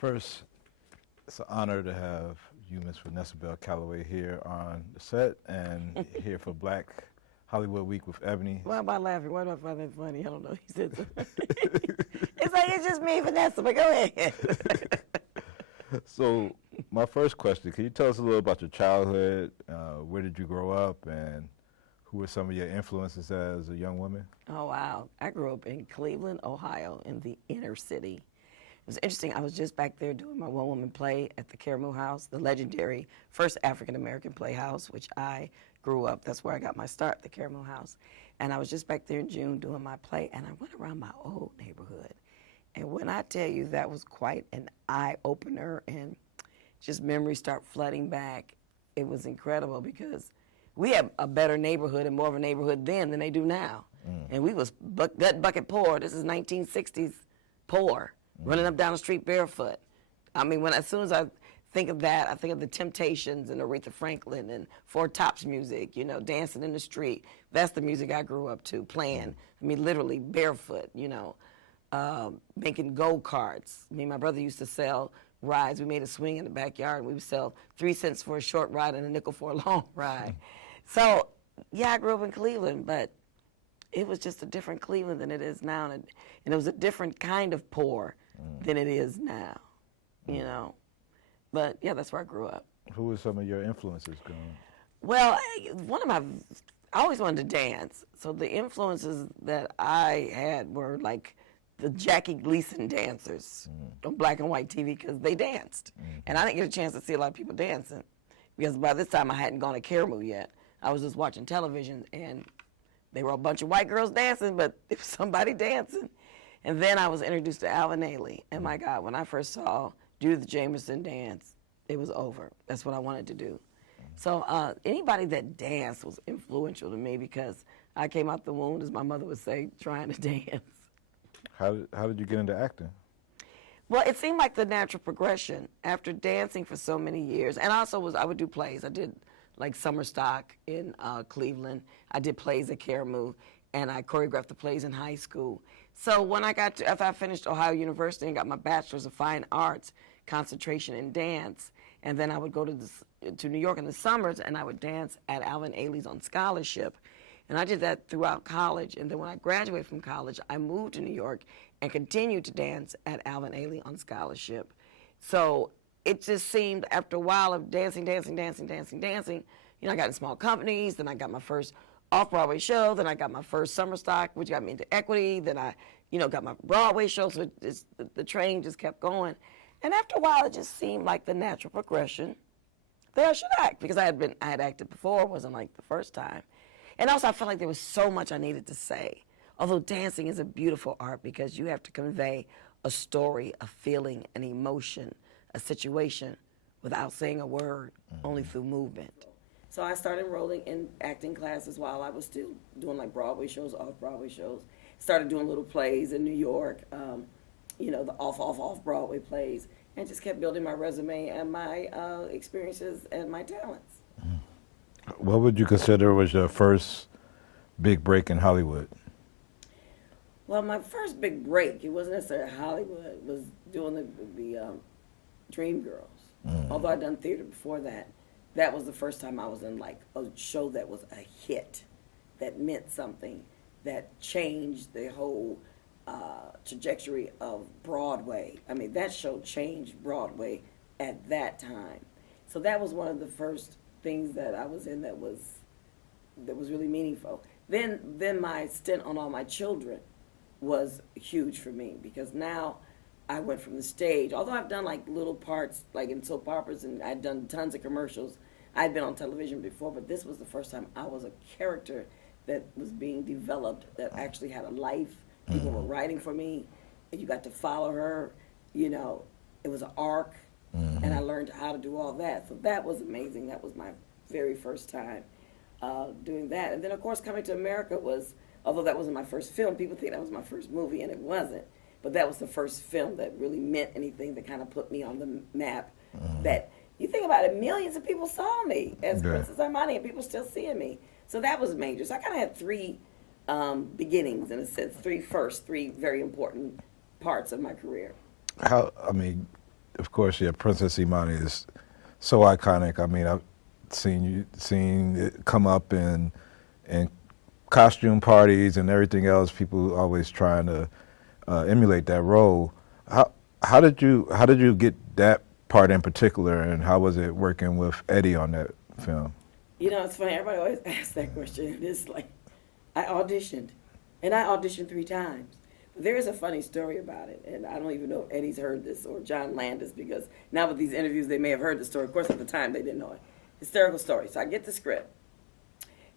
First, it's an honor to have you, Miss Vanessa Calloway, here on the set and here for Black Hollywood Week with Ebony. Why am I laughing? Why do I find that funny? I don't know. He said something. It's like, it's just me, Vanessa, but go ahead. So, my first question, can you tell us a little about your childhood? Where did you grow up, and who were some of your influences as a young woman? Oh, wow. I grew up in Cleveland, Ohio, in the inner city. It was interesting. I was just back there doing my one-woman play at the Calloway House, the legendary first African-American playhouse, which I grew up. That's where I got my start, the Calloway House. And I was just back there in June doing my play, and I went around my old neighborhood. And when I tell you that was quite an eye-opener, and just memories start flooding back, it was incredible because we had a better neighborhood and more of a neighborhood then than they do now. And we was gut bucket poor. This is 1960s poor, running up down the street barefoot. I mean, as soon as I think of that, I think of the Temptations and Aretha Franklin and Four Tops music, you know, dancing in the street. That's the music I grew up to, playing. I mean, literally barefoot, you know, making go-karts. Me and my brother used to sell rides. We made a swing in the backyard, and we would sell 3 cents for a short ride and a nickel for a long ride. So, yeah, I grew up in Cleveland, but it was just a different Cleveland than it is now, and it was a different kind of poor than it is now, you know. But, yeah, that's where I grew up. Who were some of your influences growing up? Well, I always wanted to dance. So the influences that I had were like the Jackie Gleason dancers on black and white TV because they danced. And I didn't get a chance to see a lot of people dancing because by this time I hadn't gone to Calloway yet. I was just watching television, and they were a bunch of white girls dancing, but there was somebody dancing. And then I was introduced to Alvin Ailey. And my God, when I first saw Judith Jameson dance, it was over. That's what I wanted to do. So anybody that danced was influential to me because I came out the womb, as my mother would say, trying to dance. How did you get into acting? Well, it seemed like the natural progression after dancing for so many years. And I would do plays. I did like summer stock in Cleveland. I did plays at Caramoo, and I choreographed the plays in high school. So when after I finished Ohio University and got my Bachelor's of Fine Arts, concentration in dance, and then I would go to New York in the summers, and I would dance at Alvin Ailey's on scholarship. And I did that throughout college. And then when I graduated from college, I moved to New York and continued to dance at Alvin Ailey on scholarship. So it just seemed after a while of dancing, you know, I got in small companies, then I got my first off-Broadway show, then I got my first summer stock, which got me into equity, then I, you know, got my Broadway show, so the train just kept going. And after a while, it just seemed like the natural progression that I should act, because I had acted before, it wasn't like the first time. And also, I felt like there was so much I needed to say. Although dancing is a beautiful art because you have to convey a story, a feeling, an emotion, a situation without saying a word, only through movement. So I started enrolling in acting classes while I was still doing like Broadway shows, off-Broadway shows. Started doing little plays in New York, you know, the off-Broadway plays, and just kept building my resume and my experiences and my talents. What would you consider was your first big break in Hollywood? Well, my first big break, it wasn't necessarily Hollywood, it was doing the Dreamgirls. Although I'd done theater before that, that was the first time I was in like a show that was a hit, that meant something, that changed the whole trajectory of Broadway. I mean, that show changed Broadway at that time. So that was one of the first things that I was in that was really meaningful. Then my stint on All My Children was huge for me because now I went from the stage, although I've done like little parts like in soap operas and I'd done tons of commercials. I'd been on television before, but this was the first time I was a character that was being developed, that actually had a life. People were writing for me, and you got to follow her. You know, it was an arc. And I learned how to do all that. So that was amazing. That was my very first time doing that. And then, of course, coming to America was, although that wasn't my first film, people think that was my first movie, and it wasn't. But that was the first film that really meant anything, that kind of put me on the map. That, you think about it, millions of people saw me as Princess Emani, and people still seeing me. So that was major. So I kind of had three beginnings, in a sense, three very important parts of my career. of course, yeah, Princess Emani is so iconic. I mean, I've seen it come up in costume parties and everything else. People always trying to emulate that role. How did you get that part in particular, and how was it working with Eddie on that film? You know, it's funny. Everybody always asks that question. It's like, I auditioned, and I auditioned 3 times. But there is a funny story about it, and I don't even know if Eddie's heard this or John Landis, because now with these interviews, they may have heard the story. Of course, at the time, they didn't know it. Hysterical story. So I get the script,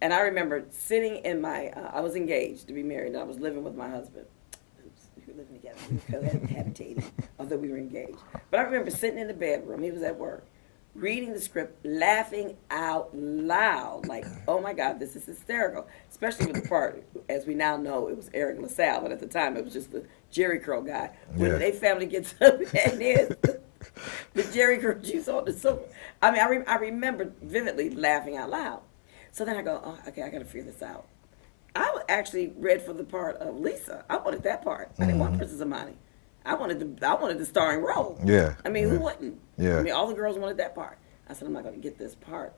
and I remember sitting in my, I was engaged to be married, and I was living with my husband. We were living together. We were cohabitating, although we were engaged. But I remember sitting in the bedroom. He was at work, reading the script, laughing out loud, like, oh my God, this is hysterical. Especially with the part, as we now know, it was Eric LaSalle, but at the time it was just the Jerry Curl guy. When their family gets up and there's the Jerry Curl juice on the sofa. I mean, I remember vividly laughing out loud. So then I go, oh, okay, I got to figure this out. I actually read for the part of Lisa. I wanted that part. I didn't want Princess Emani. I wanted the starring role. Yeah. I mean, who wouldn't? Yeah. I mean, all the girls wanted that part. I said, I'm not going to get this part.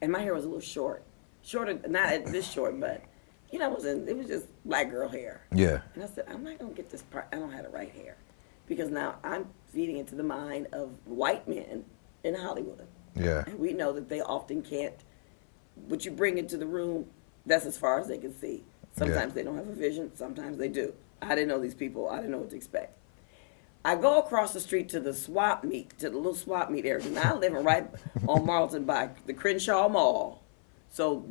And my hair was a little short. Shorter, not this short, but, you know, it was just black girl hair. Yeah. And I said, I'm not going to get this part. I don't have the right hair. Because now I'm feeding into the mind of white men in Hollywood. Yeah. And we know that they often can't, what you bring into the room, that's as far as they can see. Sometimes they don't have a vision. Sometimes they do. I didn't know these people. I didn't know what to expect. I go across the street to the swap meet, to the little swap meet area. Now I live right on Marlton by the Crenshaw Mall. So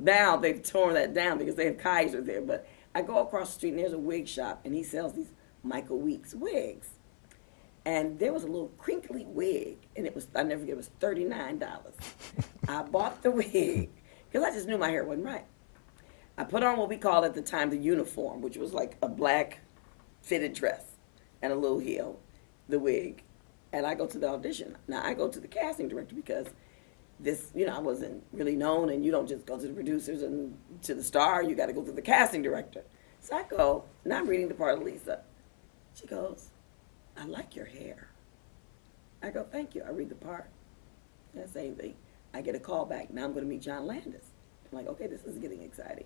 now they've torn that down because they have Kaiser there. But I go across the street and there's a wig shop and he sells these Michael Weeks wigs. And there was a little crinkly wig, and I never forget, it was $39. I bought the wig because I just knew my hair wasn't right. I put on what we called at the time the uniform, which was like a black fitted dress and a little heel, the wig, and I go to the audition. Now I go to the casting director because this, you know, I wasn't really known, and you don't just go to the producers and to the star. You got to go to the casting director. So I go, and I'm reading the part of Lisa. She goes, I like your hair. I go, thank you. I read the part. And same thing. I get a call back. Now I'm going to meet John Landis. I'm like, okay, this is getting exciting.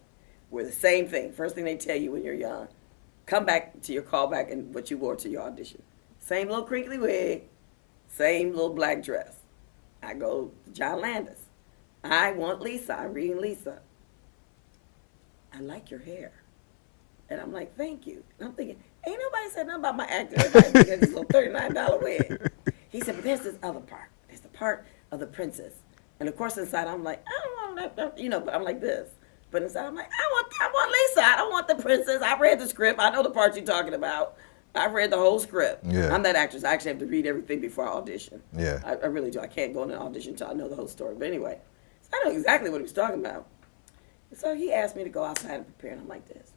We're the same thing. First thing they tell you when you're young, come back to your callback and what you wore to your audition. Same little crinkly wig, same little black dress. I go to John Landis. I want Lisa. I'm reading Lisa. I like your hair. And I'm like, thank you. And I'm thinking, ain't nobody said nothing about my acting. Everybody thinking this little $39 wig. He said, but there's this other part. There's the part of the princess. And of course inside I'm like, I don't want that, you know, but I'm like this. But inside I'm like, I want Lisa. I don't want the princess. I read the script. I know the part you're talking about. I've read the whole script. Yeah. I'm that actress. I actually have to read everything before I audition. Yeah. I really do. I can't go in an audition until I know the whole story. But anyway, so I know exactly what he was talking about. So he asked me to go outside and prepare, and I'm like this.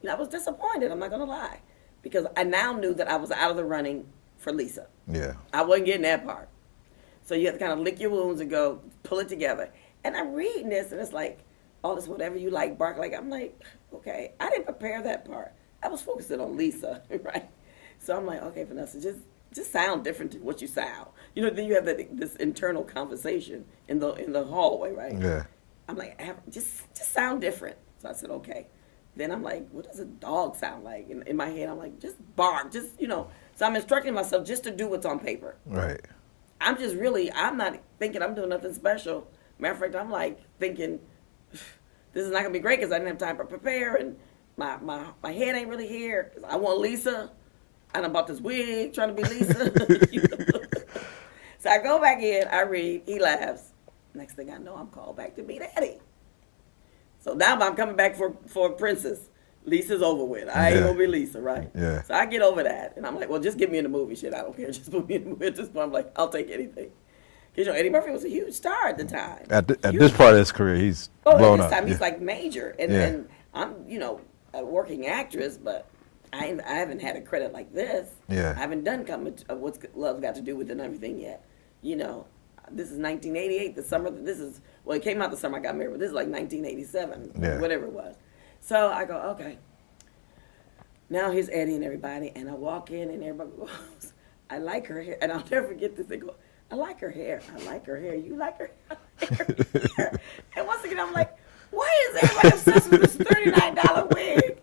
You know, I was disappointed. I'm not going to lie. Because I now knew that I was out of the running for Lisa. Yeah. I wasn't getting that part. So you have to kind of lick your wounds and go pull it together. And I'm reading this, and it's like, all this whatever you like, bark like. I'm like, okay, I didn't prepare that part. I was focusing on Lisa, right? So I'm like, okay, Vanessa, just sound different to what you sound. You know, then you have this internal conversation in the hallway, right? Yeah. I'm like, just sound different. So I said, okay. Then I'm like, what does a dog sound like? In my head, I'm like, just bark, just, you know. So I'm instructing myself just to do what's on paper. Right. I'm not thinking I'm doing nothing special. Matter of fact, I'm like thinking, this is not going to be great because I didn't have time to prepare, and my head ain't really here because I want Lisa, and I bought this wig trying to be Lisa. You know? So I go back in, I read, he laughs. Next thing I know, I'm called back to be Daddy. So now I'm coming back for Princess. Lisa's over with. I ain't going to be Lisa, right? Yeah. So I get over that, and I'm like, well, just get me in the movie. Shit, I don't care. Just put me in the movie. At this point, I'm like, I'll take anything. Because, you know, Eddie Murphy was a huge star at the time. At this part of his career, he's blown at up. this time, he's like major. And I'm, you know, a working actress, but I haven't had a credit like this. Yeah. I haven't done What's Love Got to Do with It and everything yet. You know, this is 1988, the summer, it came out the summer I got married, but this is like 1987, whatever it was. So I go, okay. Now here's Eddie and everybody, and I walk in and everybody goes, I like her hair. And I'll never forget this. They go, I like her hair. I like her hair. You like her hair? I like her hair. And once again, I'm like, why is everybody obsessed with this $39 wig?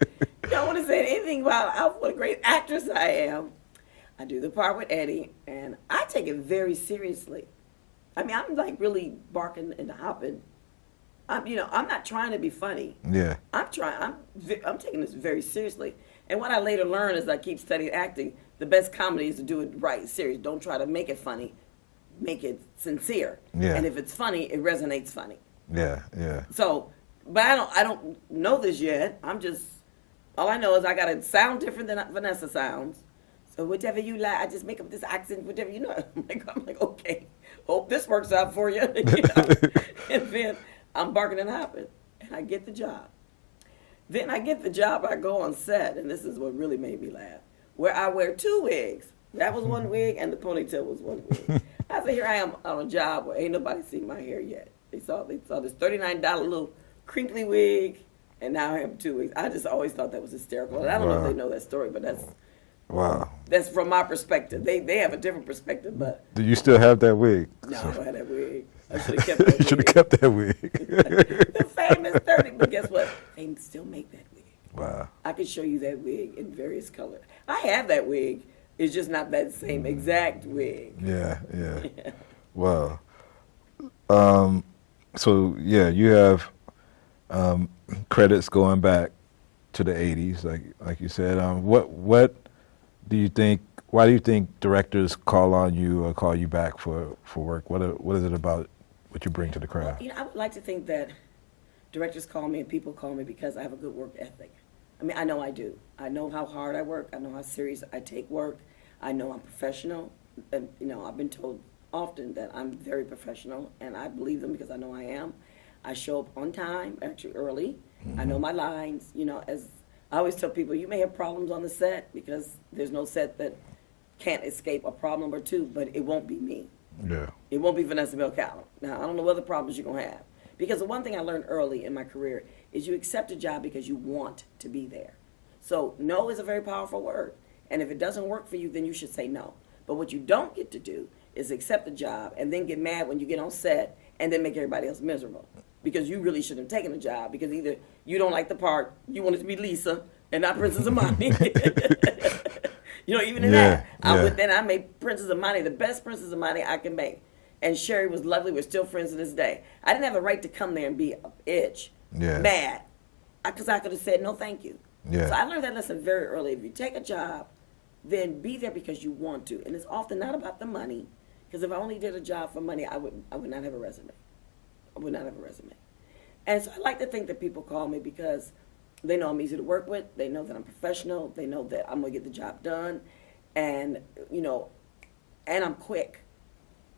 You don't want to say anything about what a great actress I am. I do the part with Eddie, and I take it very seriously. I mean, I'm like really barking and hopping. I'm not trying to be funny. Yeah. I'm taking this very seriously. And what I later learned as I keep studying acting, the best comedy is to do it right, serious. Don't try to make it funny. Make it sincere. Yeah. And if it's funny, it resonates funny. Yeah, yeah. So, but I don't know this yet. All I know is I gotta sound different than Vanessa sounds. So whatever you like, I just make up this accent, whatever you know. I'm like, okay, hope this works out for you. And then I'm barking and hopping, and I get the job. Then I get the job, I go on set, and this is what really made me laugh, where I wear 2 wigs. That was one wig, and the ponytail was one wig. I said, here I am on a job where ain't nobody seen my hair yet. They saw this $39 little crinkly wig, and now I have 2 wigs. I just always thought that was hysterical. And I don't know if they know that story, but that's from my perspective. They have a different perspective, but do you still have that wig? no, I don't have that wig. I should have kept that wig. You should have kept that wig. The famous 30, but guess what? They still make that wig. Wow. I can show you that wig in various colors. I have that wig. It's just not that same exact wig. Yeah, yeah. Wow. So yeah, you have credits going back to the '80s, like you said. What do you think? Why do you think directors call on you or call you back for work? What is it about what you bring to the craft? Well, I would like to think that directors call me and people call me because I have a good work ethic. I mean, I know I do. I know how hard I work. I know how serious I take work. I know I'm professional. And, I've been told often that I'm very professional, and I believe them because I know I am. I show up on time, actually early. Mm-hmm. I know my lines. As I always tell people, you may have problems on the set because there's no set that can't escape a problem or two, but it won't be me. Yeah. It won't be Vanessa Bell Calloway. Now, I don't know what other problems you're going to have. Because the one thing I learned early in my career is you accept a job because you want to be there. So no is a very powerful word. And if it doesn't work for you, then you should say no. But what you don't get to do is accept the job and then get mad when you get on set and then make everybody else miserable. Because you really shouldn't have taken the job because either you don't like the part, you want it to be Lisa and not Princess Emani. Even in that, I made Princess Emani the best Princess Emani I can make. And Sherry was lovely. We're still friends to this day. I didn't have the right to come there and be mad, because I could have said no, thank you. Yeah. So I learned that lesson very early. If you take a job, then be there because you want to, and it's often not about the money. Because if I only did a job for money, I would not have a resume. I would not have a resume. And so I like to think that people call me because they know I'm easy to work with. They know that I'm professional. They know that I'm gonna get the job done, and and I'm quick.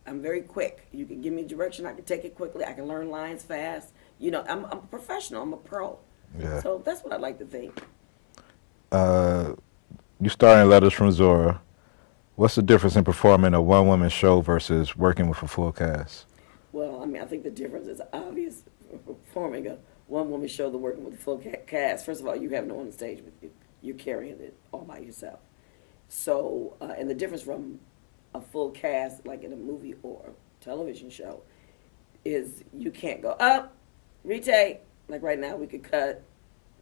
I'm very quick. You can give me direction. I can take it quickly. I can learn lines fast. I'm a professional. I'm a pro. Yeah. So that's what I like to think. You star in Letters from Zora. What's the difference in performing a one-woman show versus working with a full cast? Well, I mean, I think the difference is obvious. Performing a one-woman show than working with a full cast. First of all, you have no one on stage with you. You're carrying it all by yourself. So, and the difference from a full cast, like in a movie or television show, is you can't go up, retake. Like right now, we could cut.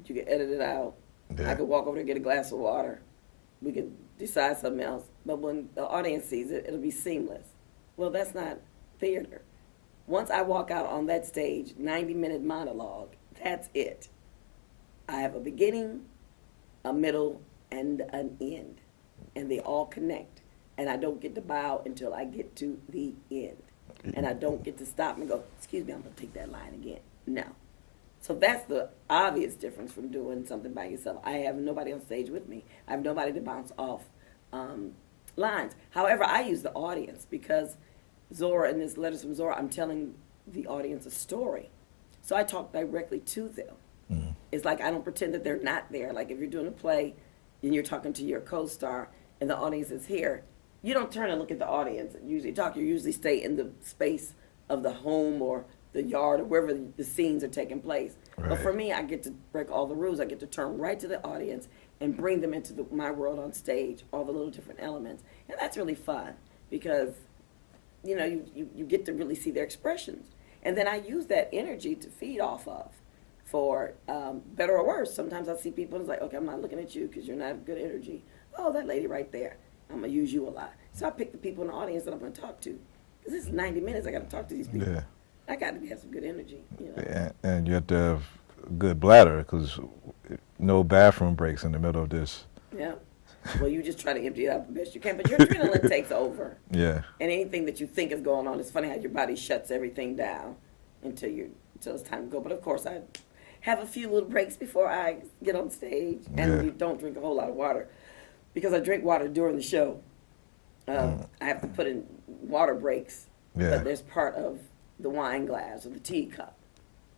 You could edit it out. Yeah. I could walk over there and get a glass of water. We could decide something else. But when the audience sees it, it'll be seamless. Well, that's not theater. Once I walk out on that stage, 90-minute monologue, that's it. I have a beginning, a middle, and an end. And they all connect. And I don't get to bow until I get to the end. And I don't get to stop and go, excuse me, I'm going to take that line again. No. So that's the obvious difference from doing something by yourself. I have nobody on stage with me. I have nobody to bounce off lines. However, I use the audience because Zora, in this Letters from Zora, I'm telling the audience a story. So I talk directly to them. Mm-hmm. It's like I don't pretend that they're not there. Like if you're doing a play and you're talking to your co-star and the audience is here, you don't turn and look at the audience and usually talk. You usually stay in the space of the home or the yard or wherever the scenes are taking place. Right. But for me, I get to break all the rules. I get to turn right to the audience and bring them into my world on stage, all the little different elements. And that's really fun because, you get to really see their expressions. And then I use that energy to feed off of for better or worse. Sometimes I see people and it's like, okay, I'm not looking at you because you're not good energy. Oh, that lady right there. I'm going to use you a lot. So I pick the people in the audience that I'm going to talk to. Because this is 90 minutes. I got to talk to these people. Yeah. I got to have some good energy. And you have to have a good bladder because no bathroom breaks in the middle of this. Yeah. Well, you just try to empty it out the best you can. But your adrenaline takes over. Yeah. And anything that you think is going on, it's funny how your body shuts everything down until it's time to go. But, of course, I have a few little breaks before I get on stage. And you don't drink a whole lot of water. Because I drink water during the show. I have to put in water breaks. Yeah. But there's part of the wine glass or the teacup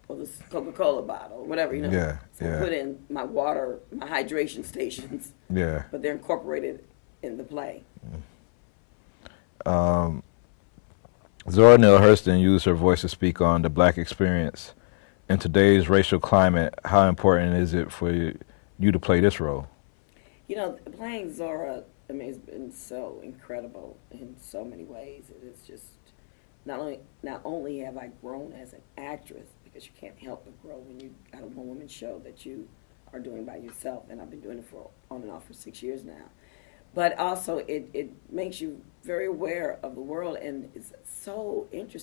or the Coca-Cola bottle or whatever, Yeah, So I put in my water, my hydration stations. Yeah. But they're incorporated in the play. Zora Neale Hurston used her voice to speak on the black experience. In today's racial climate, how important is it for you to play this role? Playing Zora, has been so incredible in so many ways. It is just not only have I grown as an actress, because you can't help but grow when you got a one-woman show that you are doing by yourself, and I've been doing it for on and off for 6 years now. But also, it makes you very aware of the world, and it's so interesting.